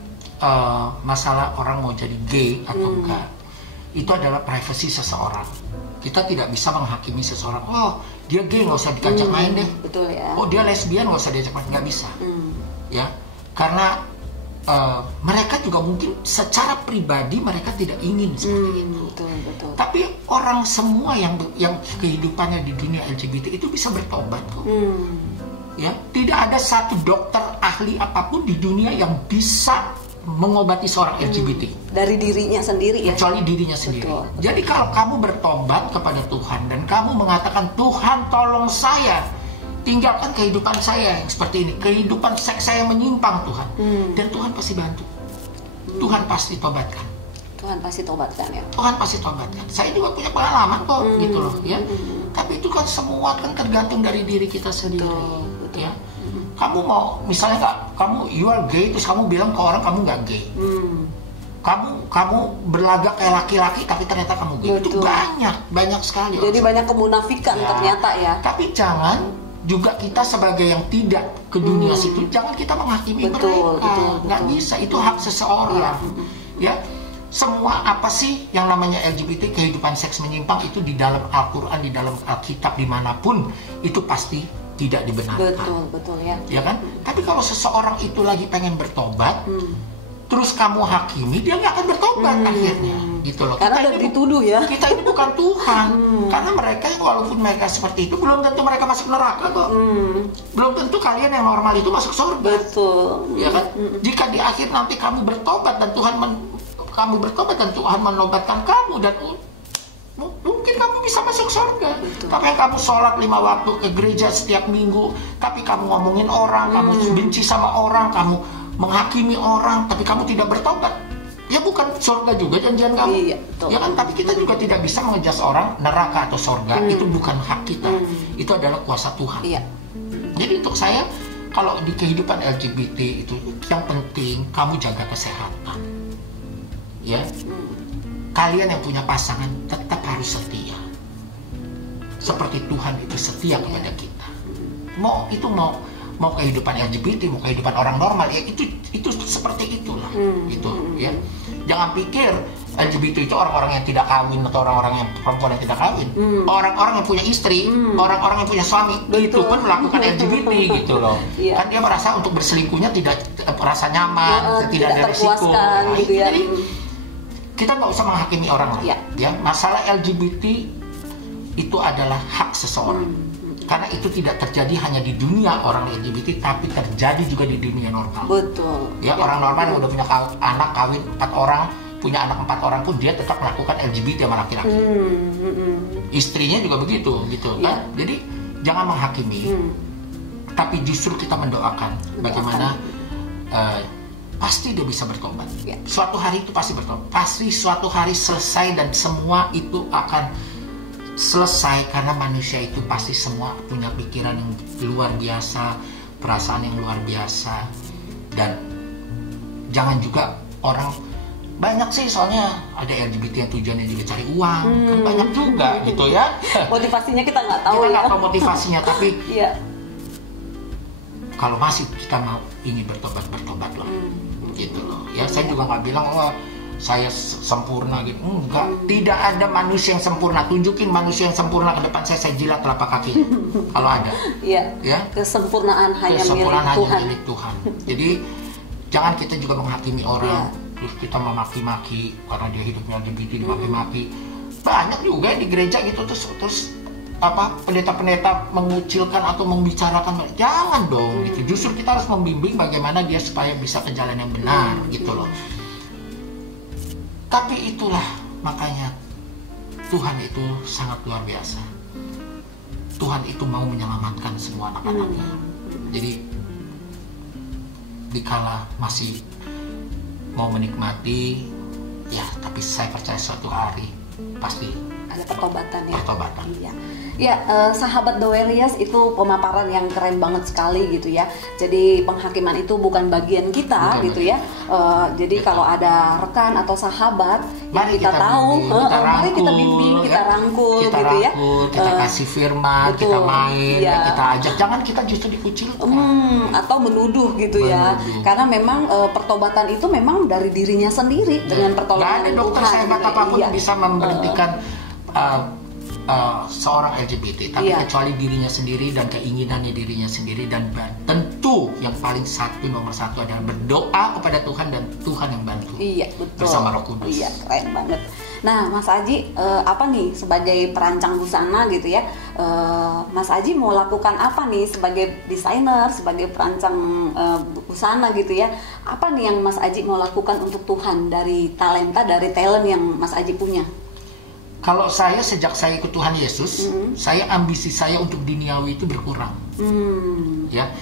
masalah orang mau jadi gay atau enggak, itu adalah privasi seseorang. Kita tidak bisa menghakimi seseorang, oh dia gay nggak usah dikajak main deh. Betul ya. Oh dia lesbian nggak usah diajak main, nggak bisa. Ya, karena mereka juga mungkin secara pribadi mereka tidak ingin seperti itu. Betul. Tapi orang semua yang kehidupannya di dunia LGBT itu bisa bertobat kok. Ya, tidak ada satu dokter ahli apapun di dunia yang bisa mengobati seorang LGBT dari dirinya sendiri ya. Kecuali dirinya sendiri. Betul. Jadi kalau kamu bertobat kepada Tuhan dan kamu mengatakan, Tuhan tolong saya, tinggalkan kehidupan saya yang seperti ini, kehidupan seks saya menyimpang Tuhan, dan Tuhan pasti bantu. Tuhan pasti tobatkan. Tuhan pasti tobatkan ya. Tuhan pasti tobatkan. Saya juga punya pengalaman kok, gitu loh ya. Tapi itu kan semua kan tergantung dari diri kita sendiri. Betul. Ya. Kamu mau, misalnya kamu you are gay, terus kamu bilang ke orang kamu nggak gay. Kamu berlagak kayak laki-laki tapi ternyata kamu gay. Betul. Itu banyak sekali. Jadi banyak kemunafikan ternyata ya. Tapi jangan juga kita sebagai yang tidak ke dunia situ, jangan kita menghakimi mereka. Nggak bisa, itu hak seseorang. Ya, semua apa sih yang namanya LGBT, kehidupan seks menyimpang itu di dalam Al-Quran, di dalam Alkitab, dimanapun itu pasti tidak dibenarkan. Betul ya. Ya kan? Tapi kalau seseorang itu lagi pengen bertobat, terus kamu hakimi, dia nggak akan bertobat akhirnya, gitu loh. Karena udah dituduh ya. Kita ini bukan Tuhan. Karena mereka yang walaupun mereka seperti itu, belum tentu mereka masuk neraka kok. Belum tentu kalian yang normal itu masuk surga. Betul. Ya kan? Jika di akhir nanti kamu bertobat dan Tuhan menobatkan kamu, dan mungkin kamu bisa masuk surga. Tapi kamu sholat 5 waktu ke gereja setiap minggu, tapi kamu ngomongin orang, kamu benci sama orang, kamu menghakimi orang, tapi kamu tidak bertobat, ya bukan surga juga janjian kamu. Iya, ya kan? Tapi kita juga tidak bisa mengejas orang neraka atau surga. Itu bukan hak kita. Itu adalah kuasa Tuhan. Iya. Jadi untuk saya, kalau di kehidupan LGBT itu yang penting kamu jaga kesehatan. Ya. Kalian yang punya pasangan tetap harus setia. Seperti Tuhan itu setia kepada kita. Mau kehidupan LGBT, mau kehidupan orang normal, ya itu seperti itulah, gitu ya. Jangan pikir LGBT itu orang-orang yang tidak kawin atau orang-orang yang perempuan yang tidak kawin. Orang-orang yang punya istri, orang-orang yang punya suami, itu pun melakukan LGBT gitu loh. Kan dia merasa untuk berselingkuhnya tidak merasa nyaman, tidak ada risiko. Gitu ya. Jadi kita nggak usah menghakimi orang lain. Ya, masalah LGBT itu adalah hak seseorang. Karena itu tidak terjadi hanya di dunia orang LGBT, tapi terjadi juga di dunia normal. Betul. Ya, orang normal yang udah punya anak, kawin 4 orang, punya anak 4 orang pun dia tetap melakukan LGBT sama laki-laki. Istrinya juga begitu, gitu kan? Jadi jangan menghakimi, tapi justru kita mendoakan bagaimana pasti dia bisa bertobat. Suatu hari itu pasti bertobat. Pasti suatu hari selesai dan semua itu akan selesai karena manusia itu pasti semua punya pikiran yang luar biasa, perasaan yang luar biasa. Dan jangan juga orang banyak sih, soalnya ada LGBT yang tujuannya juga cari uang, kan banyak juga gitu ya. Motivasinya kita nggak tahu. Kita nggak tahu motivasinya, tapi iya. Kalau masih kita mau ingin bertobat loh, gitu loh. Ya saya juga nggak bilang saya sempurna gitu, enggak. Tidak ada manusia yang sempurna. Tunjukin manusia yang sempurna ke depan saya jilat telapak kaki. Kalau ada. Iya. Ya. Kesempurnaan hanya milik Tuhan. Jadi jangan kita juga menghakimi orang. Terus kita memaki-maki karena dia hidupnya LGBT, dimaki-maki. Banyak juga di gereja gitu, terus pendeta-pendeta mengucilkan atau membicarakan. Jangan dong gitu. Justru kita harus membimbing bagaimana dia supaya bisa ke jalan yang benar gitu loh. Tapi itulah makanya Tuhan itu sangat luar biasa. Tuhan itu mau menyelamatkan semua anak-anaknya. Jadi dikala masih mau menikmati, ya tapi saya percaya suatu hari pasti ada pertobatan ya. Iya. Ya, sahabat Doelias, itu pemaparan yang keren banget sekali gitu ya. Jadi penghakiman itu bukan bagian kita gitu ya. Jadi kalau ada rekan atau sahabat yang kita tahu, mari kita bimbing, kita rangkul gitu ya. Kita kasih firman, kita main, kita ajak. Jangan kita justru dikucilkan. Atau menuduh gitu ya. Karena memang pertobatan itu memang dari dirinya sendiri dengan pertolongan Tuhan. Gak ada dokter sehebat apapun yang bisa memberhentikan seorang LGBT, tapi kecuali dirinya sendiri dan keinginannya dirinya sendiri. Dan tentu yang paling nomor satu adalah berdoa kepada Tuhan dan Tuhan yang bantu. Iya, betul. Bersama Roh Kudus. Iya, keren banget. Nah, Mas Aji, apa nih sebagai perancang busana gitu ya? Mas Aji mau lakukan apa nih sebagai desainer, sebagai perancang busana gitu ya? Apa nih yang Mas Aji mau lakukan untuk Tuhan dari talent yang Mas Aji punya? Kalau saya sejak saya ikut Tuhan Yesus, ambisi saya untuk duniawi itu berkurang. Ya,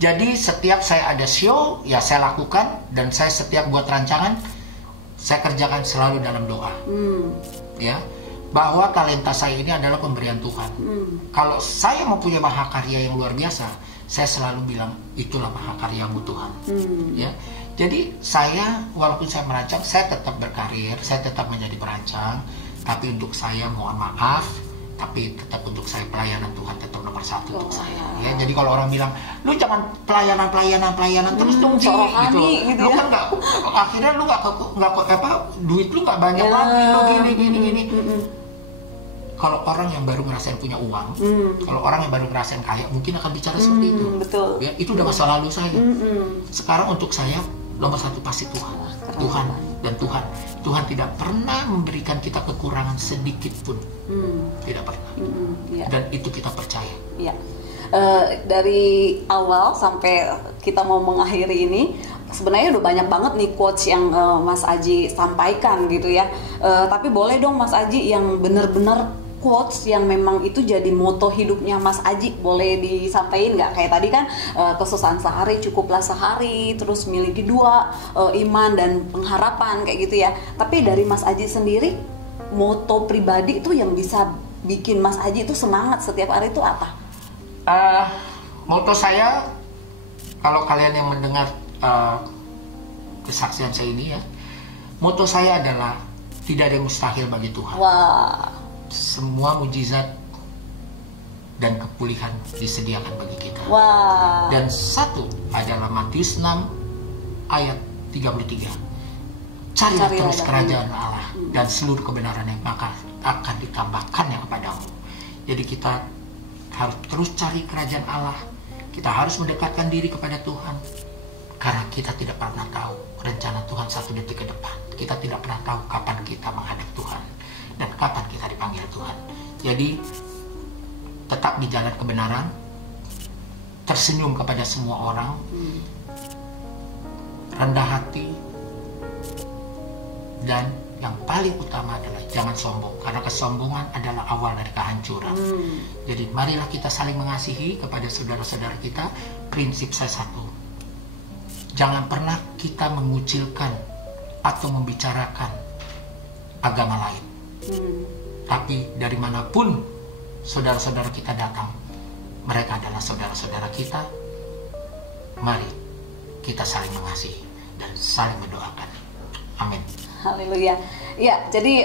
jadi setiap saya ada show, ya saya lakukan, dan saya setiap buat rancangan, saya kerjakan selalu dalam doa. Ya, bahwa talenta saya ini adalah pemberian Tuhan. Kalau saya mempunyai mahakarya yang luar biasa, saya selalu bilang itulah mahakaryamu Tuhan. Ya, jadi saya walaupun saya merancang, saya tetap berkarir, saya tetap menjadi perancang. Tapi untuk saya mohon maaf, tapi tetap untuk saya pelayanan Tuhan tetap nomor satu untuk saya. Ya, jadi kalau orang bilang, lu jangan pelayanan terus dong gitu. Lu kan nggak, akhirnya lu nggak duit lu nggak banyak lagi, lu gini. Kalau orang yang baru ngerasain punya uang, kalau orang yang baru ngerasain kaya, mungkin akan bicara seperti itu. Betul. Ya, itu udah masa lalu saya. Sekarang untuk saya nomor satu pasti Tuhan. Tuhan dan Tuhan. Tuhan tidak pernah memberikan kita kekurangan sedikit pun. Tidak pernah. Dan itu kita percaya. Ya. Dari awal sampai kita mau mengakhiri ini, sebenarnya udah banyak banget nih quotes yang Mas Aji sampaikan gitu ya. Tapi boleh dong Mas Aji yang benar-benar quotes yang memang itu jadi moto hidupnya Mas Aji, boleh disampaikan nggak? Kayak tadi kan kesusahan sehari cukuplah sehari, terus miliki dua, iman dan pengharapan kayak gitu ya. Tapi dari Mas Aji sendiri, moto pribadi itu yang bisa bikin Mas Aji itu semangat setiap hari itu apa? Moto saya, kalau kalian yang mendengar kesaksian saya ini ya, moto saya adalah tidak ada yang mustahil bagi Tuhan. Wah. Semua mujizat dan kepulihan disediakan bagi kita. Wow. Dan satu adalah Matius 6 ayat 33. Carilah terus kerajaan Allah dan seluruh kebenaran yang maka akan ditambahkannya kepadamu. Jadi kita harus terus cari kerajaan Allah. Kita harus mendekatkan diri kepada Tuhan. Karena kita tidak pernah tahu rencana Tuhan satu detik ke depan. Kita tidak pernah tahu kapan kita menghadap Tuhan dan kapan kita dipanggil Tuhan. Jadi tetap di jalan kebenaran, tersenyum kepada semua orang, rendah hati, dan yang paling utama adalah jangan sombong, karena kesombongan adalah awal dari kehancuran. Jadi marilah kita saling mengasihi kepada saudara-saudara kita. Prinsip saya satu, jangan pernah kita mengucilkan atau membicarakan agama lain. Tapi dari manapun saudara-saudara kita datang, mereka adalah saudara-saudara kita. Mari kita saling mengasihi dan saling mendoakan. Amin. Haleluya. Ya, jadi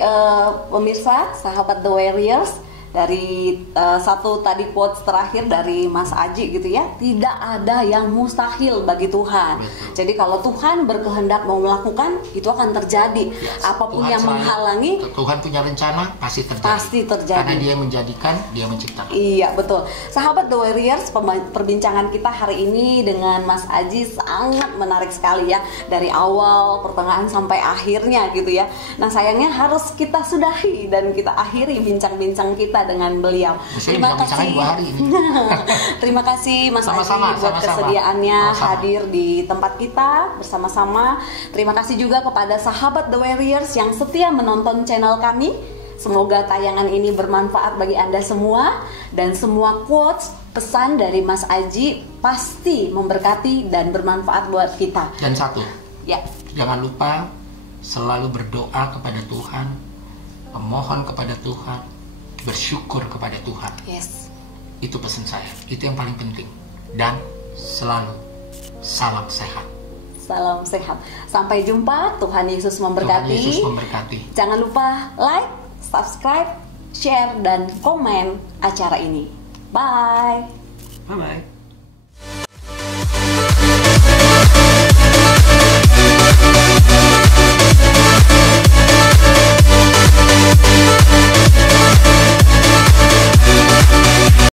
pemirsa, sahabat The Warriors, dari satu tadi quotes terakhir dari Mas Aji gitu ya, tidak ada yang mustahil bagi Tuhan. Betul. Jadi kalau Tuhan berkehendak mau melakukan, itu akan terjadi. Yes. Apapun Tuhan yang menghalangi, Tuhan punya rencana, pasti terjadi. Pasti terjadi. Karena Dia menjadikan, Dia menciptakan. Iya, betul. Sahabat The Warriors, perbincangan kita hari ini dengan Mas Aji sangat menarik sekali ya, dari awal, pertengahan sampai akhirnya gitu ya. Nah, sayangnya harus kita sudahi dan kita akhiri bincang-bincang kita dengan beliau. Terima kasih. 2 hari ini. Terima kasih Mas Sama-sama, Aji buat sama-sama. kesediaannya Sama-sama. hadir di tempat kita bersama-sama. Terima kasih juga kepada sahabat The Warriors yang setia menonton channel kami. Semoga tayangan ini bermanfaat bagi Anda semua, dan semua quotes, pesan dari Mas Aji pasti memberkati dan bermanfaat buat kita. Dan satu, Ya, jangan lupa selalu berdoa kepada Tuhan, memohon kepada Tuhan, bersyukur kepada Tuhan. yes. Itu pesan saya, itu yang paling penting. Dan selalu salam sehat. Salam sehat. Sampai jumpa. Tuhan Yesus memberkati. Tuhan Yesus memberkati. Jangan lupa like, subscribe, share, dan komen acara ini. Bye. Bye-bye.